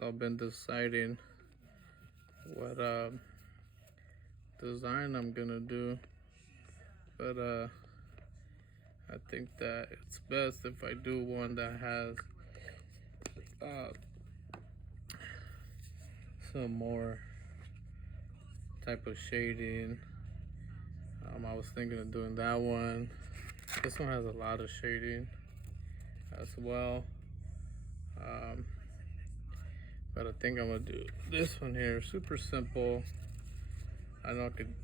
So I've been deciding what design I'm gonna do, but I think that it's best if I do one that has uh, some more type of shading. I was thinking of doing that one. This one has a lot of shading as well. Um, but I think I'm gonna do this one here. Super simple. I know I could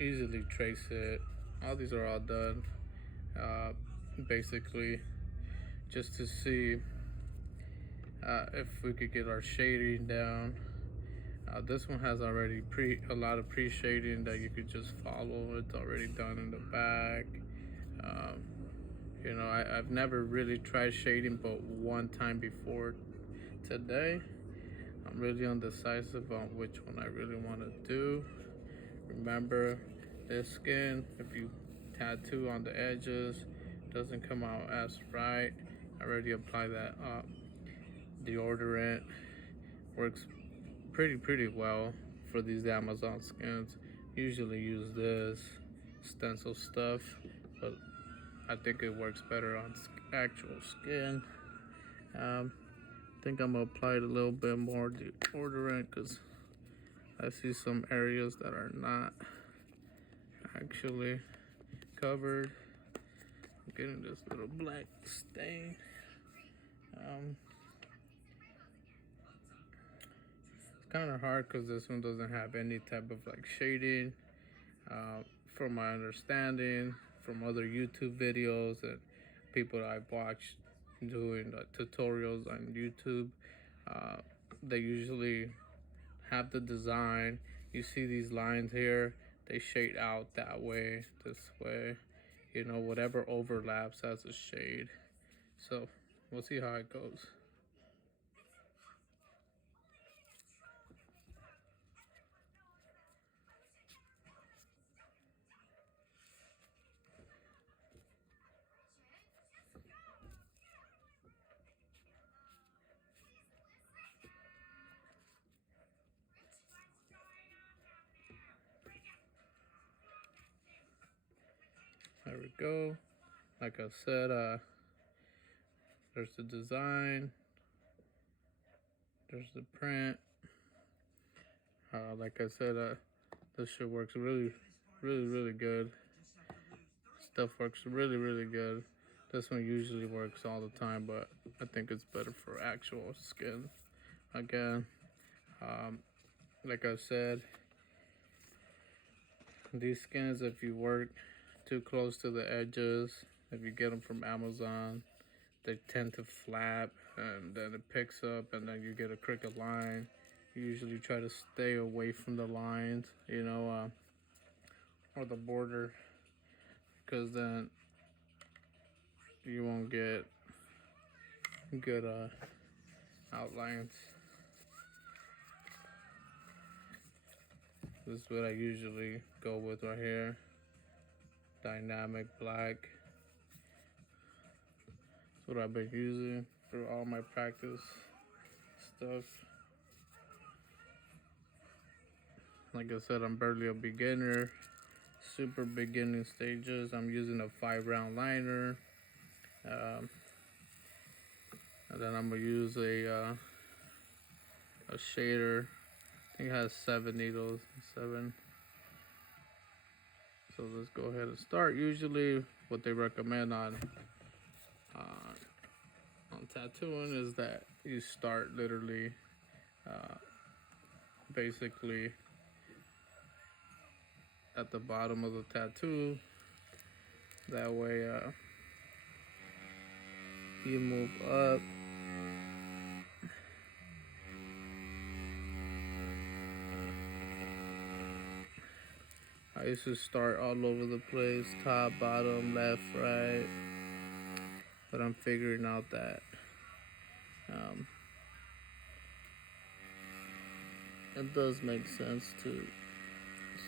easily trace it. All these are all done. Basically, just to see if we could get our shading down. This one has already a lot of pre-shading that you could just follow. It's already done in the back. I've never really tried shading but one time before today. I'm really undecisive on which one I really want to do. Remember, this skin, if you tattoo on the edges, doesn't come out as right. I already applied that deodorant. Works pretty well for these Amazon skins. Usually use this Stencil stuff, but I think it works better on actual skin. I think I'm gonna apply it a little bit more deodorant because I see some areas that are not actually covered. I'm getting this little black stain. It's kind of hard because this one doesn't have any type of like shading. From my understanding, from other YouTube videos and people that I've watched doing tutorials on YouTube, they usually have the design. You see these lines here, they shade out that way, this way. Whatever overlaps has a shade. So we'll see how it goes. There we go. Like I said, there's the design, there's the print. Like I said, this shit works really good. Stuff works really good. This one usually works all the time, but I think it's better for actual skin. Again, like I said, these skins, if you work too close to the edges, if you get them from Amazon, they tend to flap and then it picks up and then you get a crooked line. You usually try to stay away from the lines, or the border, because then you won't get good outlines. This is what I usually go with right here. Dynamic black. That's what I've been using for all my practice stuff. Like I said, I'm barely a beginner. Super beginning stages. I'm using a 5-round liner. And then I'm gonna use a shader. I think it has 7 needles. 7. So let's go ahead and start. Usually, what they recommend on tattooing is that you start literally, basically at the bottom of the tattoo. That way, you move up. I used to start all over the place, top, bottom, left, right, but I'm figuring out that it does make sense to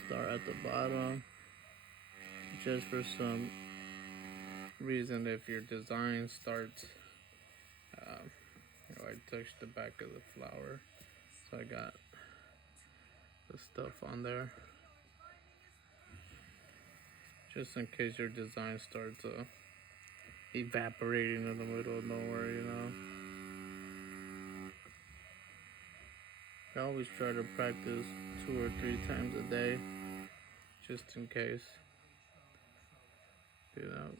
start at the bottom, just for some reason. If your design starts, I touched the back of the flower. So I got the stuff on there. Just in case your design starts evaporating in the middle of nowhere, you know. I always try to practice 2 or 3 times a day, just in case, you know.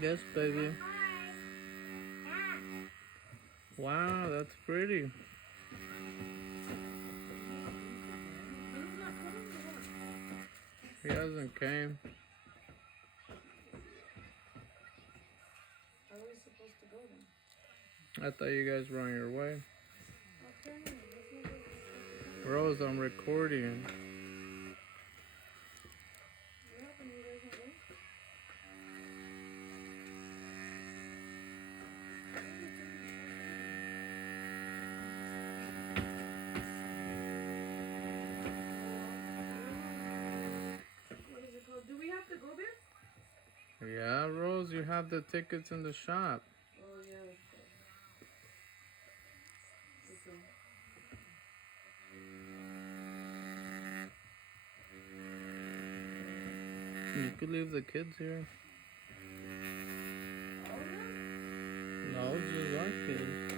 Yes, baby. Wow, that's pretty. He hasn't came. Are we supposed to go then? I thought you guys were on your way. Rose, I'm recording. Do we have to go there? Yeah, Rose, you have the tickets in the shop. Oh, yeah. You could leave the kids here. No, just our kids.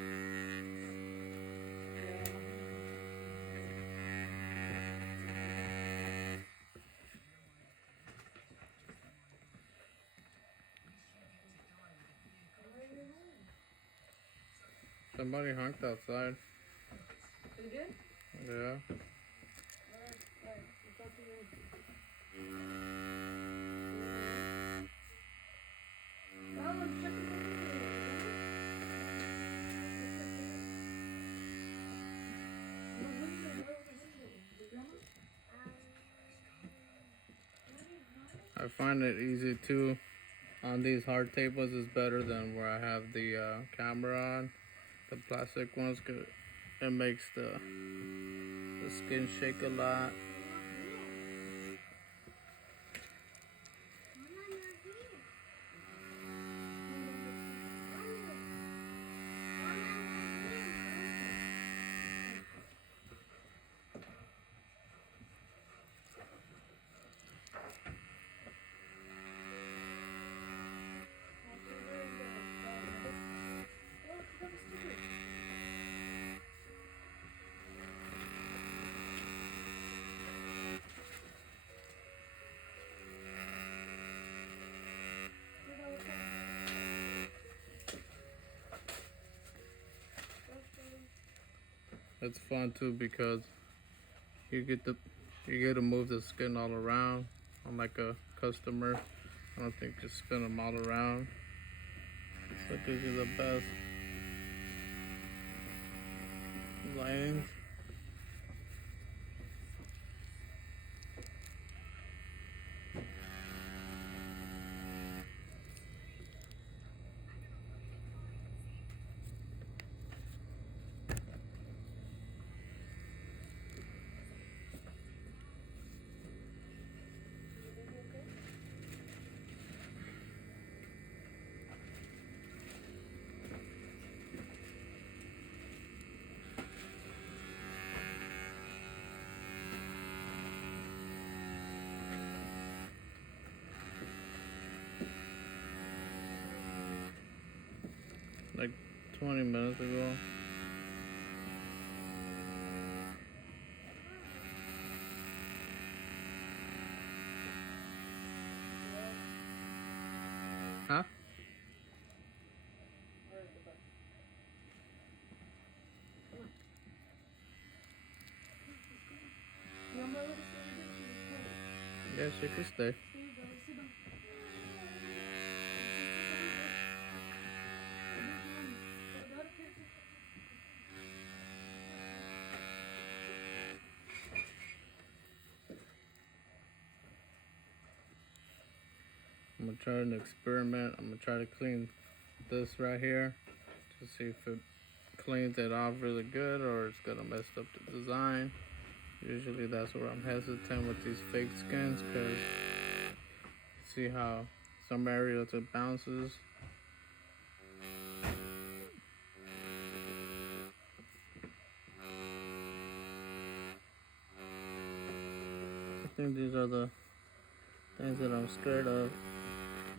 Somebody honked outside. You did? Yeah. Alright. We'll talk to you. I find it easy too. On these hard tables is better than where I have the camera on. The plastic ones, it makes the skin shake a lot. It's fun too because you get to move the skin all around. Unlike a customer, I don't think just spin them all around. So it gives you the best lines. Like 20 minutes ago. Huh? Yes, you can stay. I'm gonna try an experiment. I'm gonna try to clean this right here to see if it cleans it off really good or it's gonna mess up the design. Usually that's where I'm hesitant with these fake skins, because see how some areas it bounces. I think these are the things that I'm scared of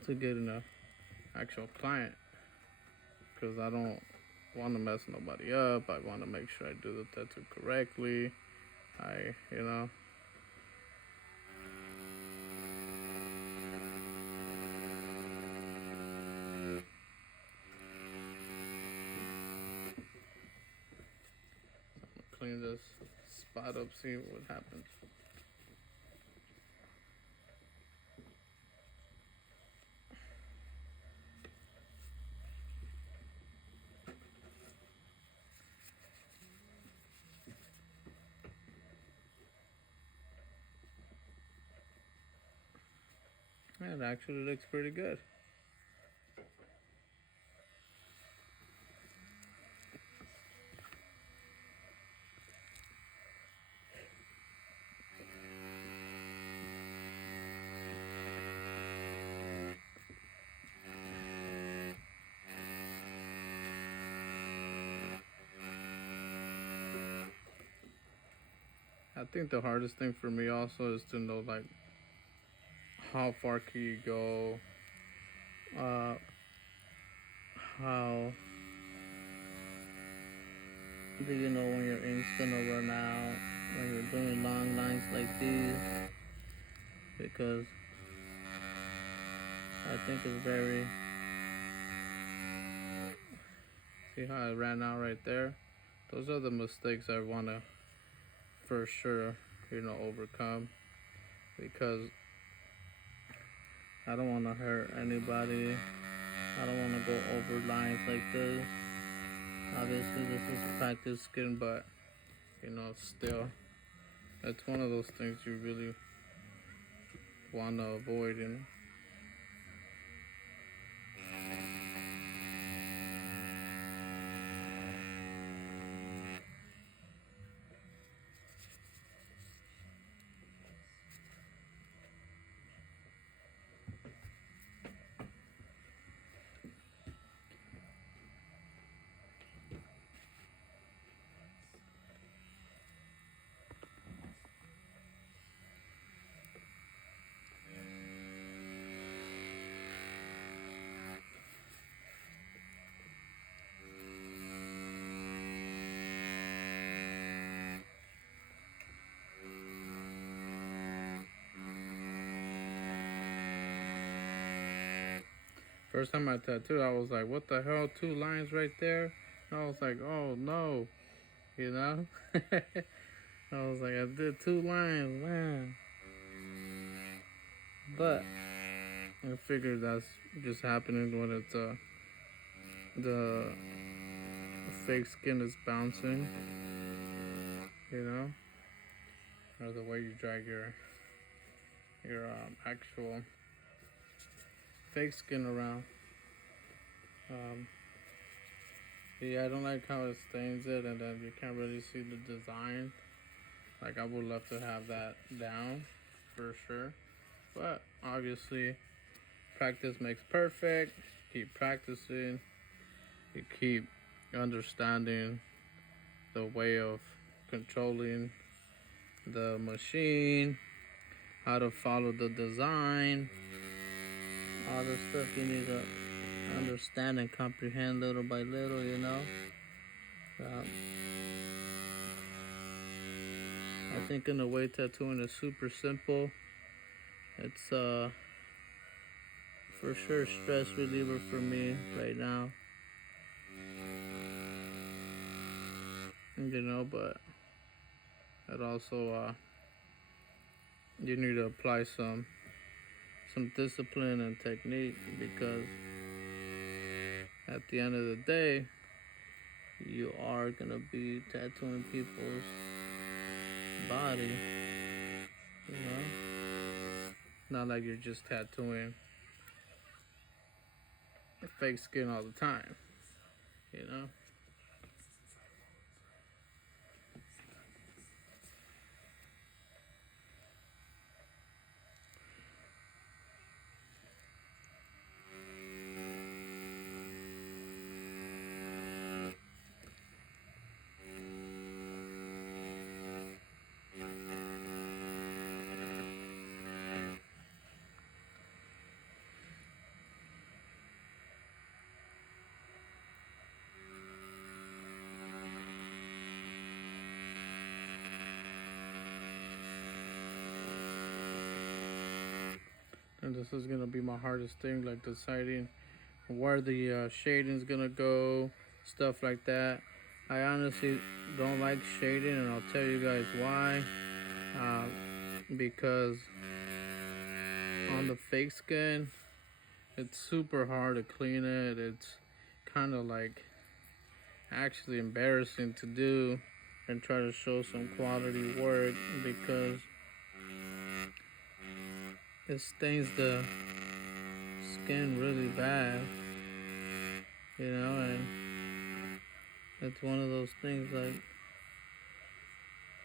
to getting an actual client, because I don't want to mess nobody up. I want to make sure I do the tattoo correctly. You know. Clean this spot up, see what happens. It actually looks pretty good. I think the hardest thing for me also is to know, like, how far can you go, uh, how do you know when your ink's gonna run out when you're doing long lines like these, because I think it's very, see how I ran out right there? Those are the mistakes I want to for sure, overcome, because I don't want to hurt anybody. I don't want to go over lines like this. Obviously, this is practice skin, but still, it's one of those things you really want to avoid. First time I tattooed, I was like, what the hell? 2 lines right there? And I was like, oh no, you know? I was like, I did 2 lines, man. But I figured that's just happening when it's the fake skin is bouncing, or the way you drag your actual fake skin around. Yeah, I don't like how it stains it, and then you can't really see the design. Like, I would love to have that down for sure, but obviously practice makes perfect. Keep practicing. You keep understanding the way of controlling the machine, how to follow the design, all the stuff you need to understand and comprehend little by little, I think in a way tattooing is super simple. It's for sure stress reliever for me right now. But it also you need to apply some discipline and technique, because at the end of the day, you are gonna be tattooing people's body, not like you're just tattooing fake skin all the time, you know. and this is gonna be my hardest thing, like deciding where the shading is gonna go, stuff like that. I honestly don't like shading, and I'll tell you guys why. Uh, because on the fake skin, it's super hard to clean it. It's kind of like actually embarrassing to do and try to show some quality work because it stains the skin really bad, and it's one of those things like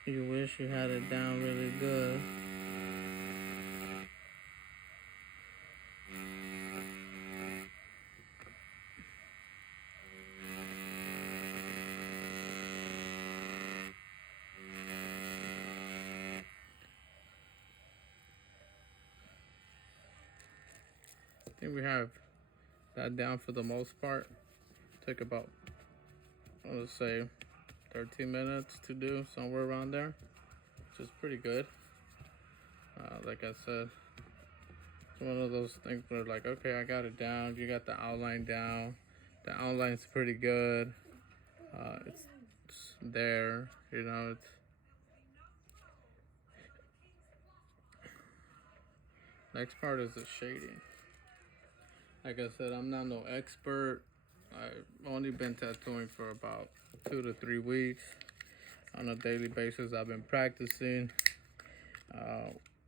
you wish you had it down really good. I think we have that down for the most part. Took about, let's say, 13 minutes to do, somewhere around there, which is pretty good. Like I said, it's one of those things where like, okay, I got it down. You got the outline down. The outline's pretty good. It's there, it's next part is the shading. Like I said, I'm not no expert. I've only been tattooing for about 2 to 3 weeks. On a daily basis, I've been practicing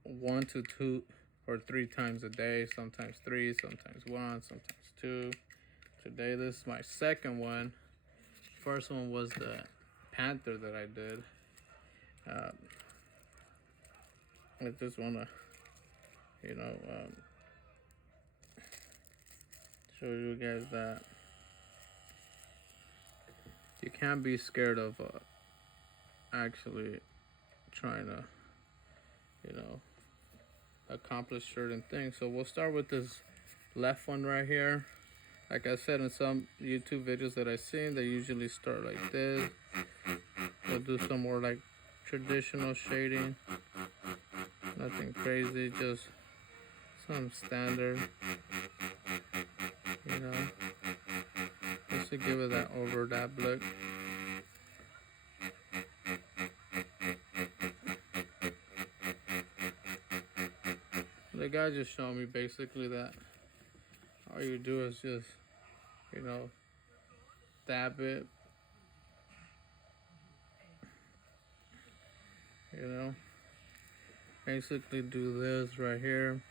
1 to 2 or 3 times a day, sometimes 3, sometimes 1, sometimes 2. Today, this is my second one. First one was the panther that I did. I just want to, show you guys that you can't be scared of actually trying to, accomplish certain things. So we'll start with this left one right here. Like I said, in some YouTube videos that I've seen, they usually start like this. They'll do some more like traditional shading. Nothing crazy, just some standard, just to give it that overdab look. The guy just showed me basically that all you do is just, dab it, basically do this right here.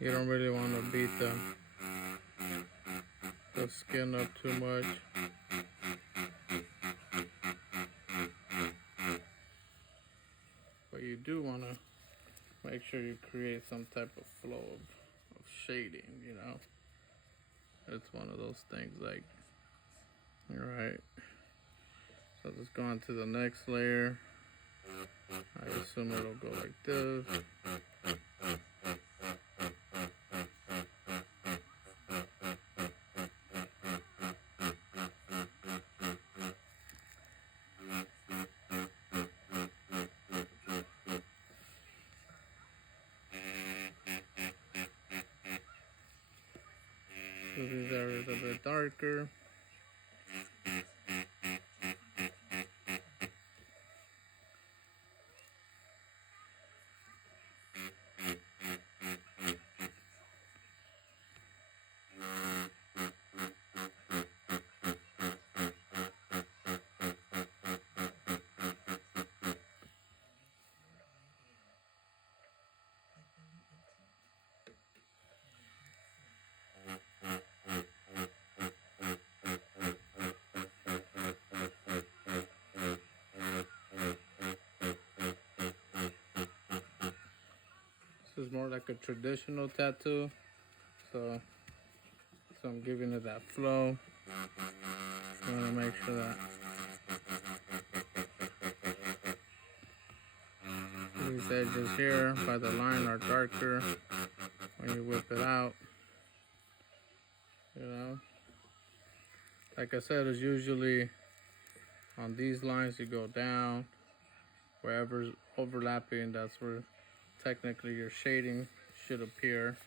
You don't really want to beat the skin up too much. But you do want to make sure you create some type of flow of shading, It's one of those things like, alright. So let's go on to the next layer. I assume it'll go like this. So these areas a bit darker. This is more like a traditional tattoo, so I'm giving it that flow. You want to make sure that these edges here by the line are darker when you whip it out. You know, like I said, it's usually on these lines you go down. Wherever's overlapping, that's where technically your shading should appear.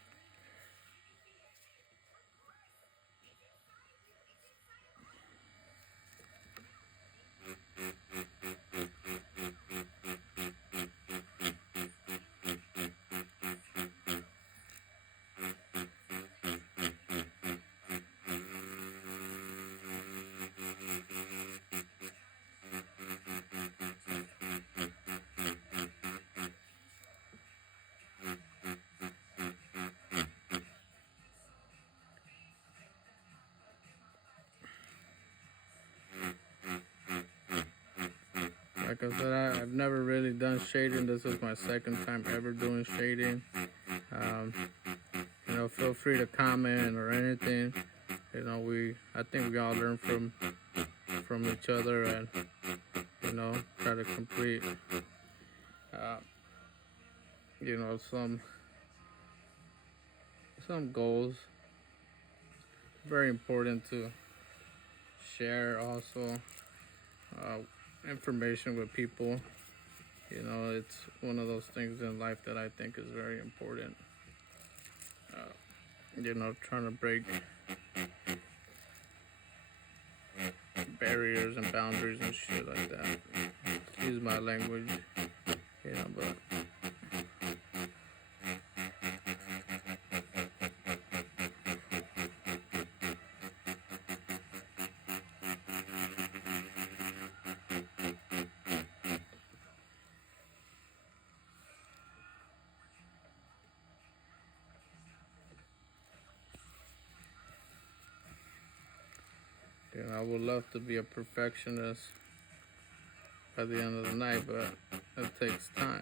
Like I said, I've never really done shading. This is my second time ever doing shading. You know, feel free to comment or anything. You know, I think we all learn from each other, and you know, try to complete you know, some goals. Very important to share also information with people. You know, it's one of those things in life that I think is very important. You know, trying to break barriers and boundaries and shit like that. Excuse my language, you know, but you know, I would love to be a perfectionist by the end of the night, but it takes time.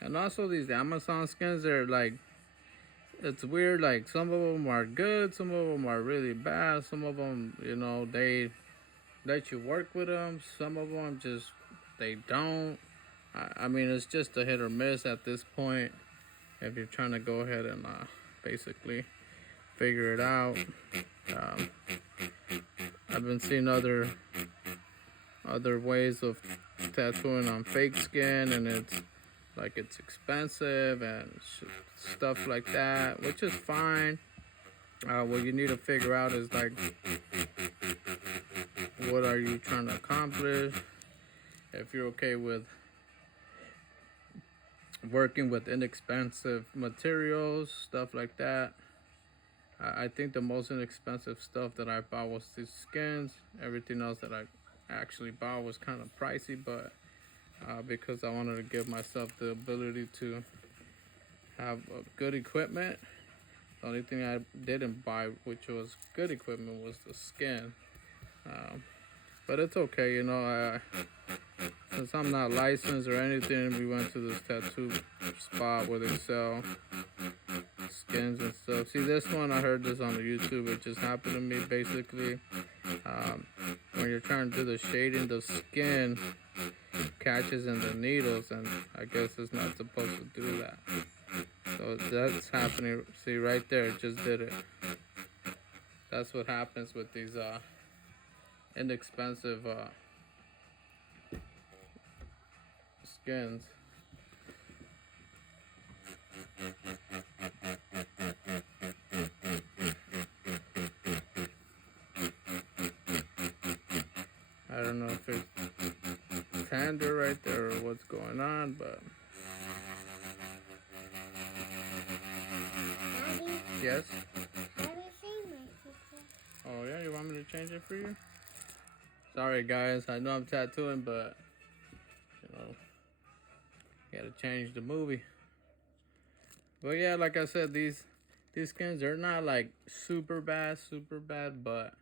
And also these Amazon skins, they're like, it's weird, like some of them are good, some of them are really bad, some of them, you know, they let you work with them, some of them just, they don't. I mean, it's just a hit or miss at this point if you're trying to go ahead and basically figure it out. I've been seeing other ways of tattooing on fake skin, and it's expensive and stuff like that, which is fine. What you need to figure out is like, what are you trying to accomplish? If you're okay with working with inexpensive materials, stuff like that. I think the most inexpensive stuff that I bought was these skins. Everything else that I actually bought was kind of pricey, but because I wanted to give myself the ability to have good equipment. The only thing I didn't buy, which was good equipment, was the skin. But it's okay, you know. Since I'm not licensed or anything, we went to this tattoo spot where they sell skins and stuff. See, this one, I heard this on the YouTube. It just happened to me. Basically, when you're trying to do the shading, the skin catches in the needles, and I guess it's not supposed to do that. So that's happening. See, right there, it just did it. That's what happens with these inexpensive skins. I don't know if it's tender right there or what's going on, but Daddy, yes. how do you change my picture? Oh yeah, you want me to change it for you? Sorry guys, I know I'm tattooing, but you know, gotta change the movie. But yeah, like I said, these skins, they're not like super bad, but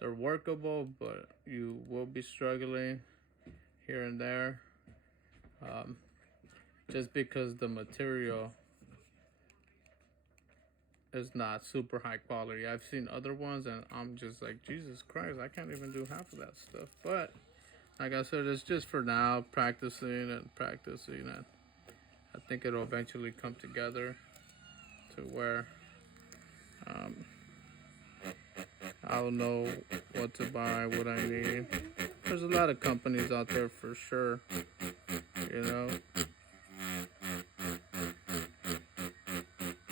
they're workable. But you will be struggling here and there, um, just because the material is not super high quality. I've seen other ones, and I'm just like, Jesus Christ, I can't even do half of that stuff. But like I said, it's just for now, practicing, and I think it'll eventually come together to where um, I'll know what to buy, what I need. There's a lot of companies out there for sure, you know.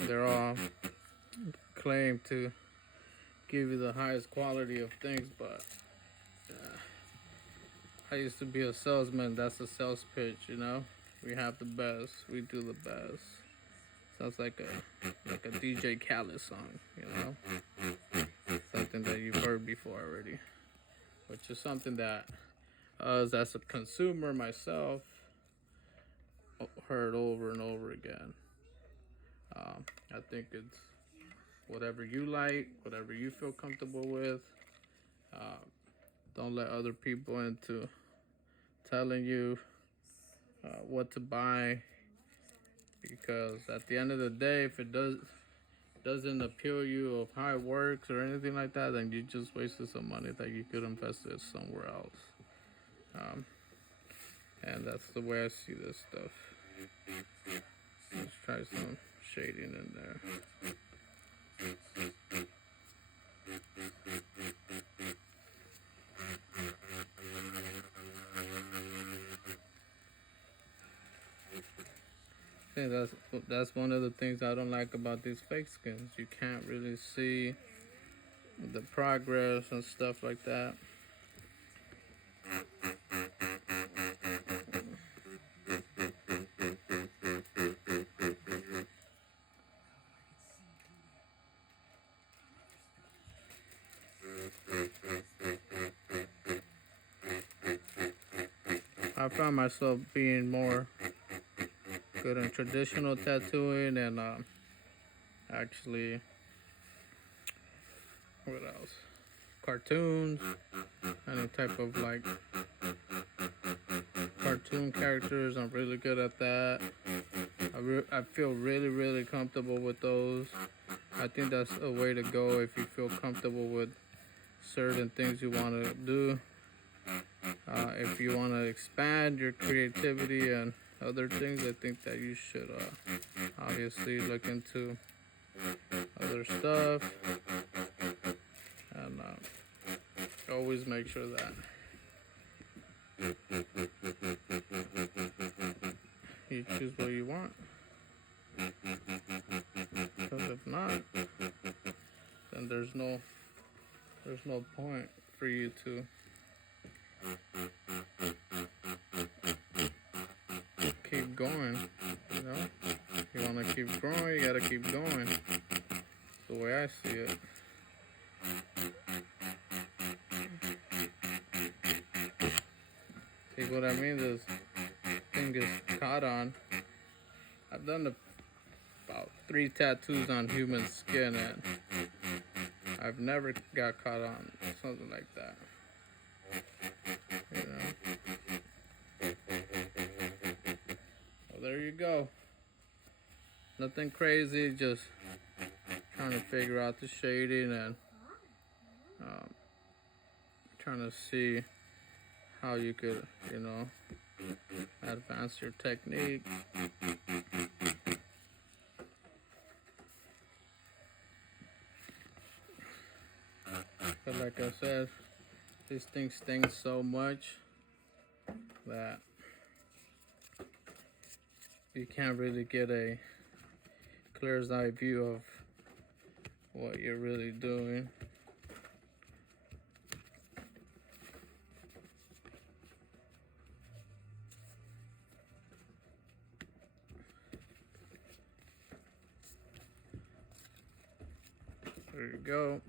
They're all claim to give you the highest quality of things, but I used to be a salesman. That's a sales pitch, you know. We have the best. We do the best. Sounds like a DJ Khaled song, you know. Something that you've heard before already, which is something that as a consumer myself heard over and over again. I think it's whatever you like, whatever you feel comfortable with. Don't let other people into telling you what to buy, because at the end of the day, if it doesn't appeal you of how it works or anything like that, then you just wasted some money that you could invest it somewhere else. And that's the way I see this stuff. Let's try some shading in there. I think that's one of the things I don't like about these fake skins. You can't really see the progress and stuff like that. I found myself being more good in traditional tattooing and actually, what else? Cartoons, any type of like cartoon characters. I'm really good at that. I feel really comfortable with those. I think that's a way to go if you feel comfortable with certain things you want to do. If you want to expand your creativity and other things, I think that you should obviously look into other stuff, and always make sure that you choose what you want, because if not, then there's no point for you to keep going, you know. If you want to keep growing, you gotta keep going. That's the way I see it. See what I mean? This thing gets caught on. I've done about 3 tattoos on human skin, and I've never got caught on something like that. You know? Well, there you go. Nothing crazy, just trying to figure out the shading and trying to see how you could, you know, advance your technique. But like I said, this thing stings so much that you can't really get a clear as eye view of what you're really doing. There you go.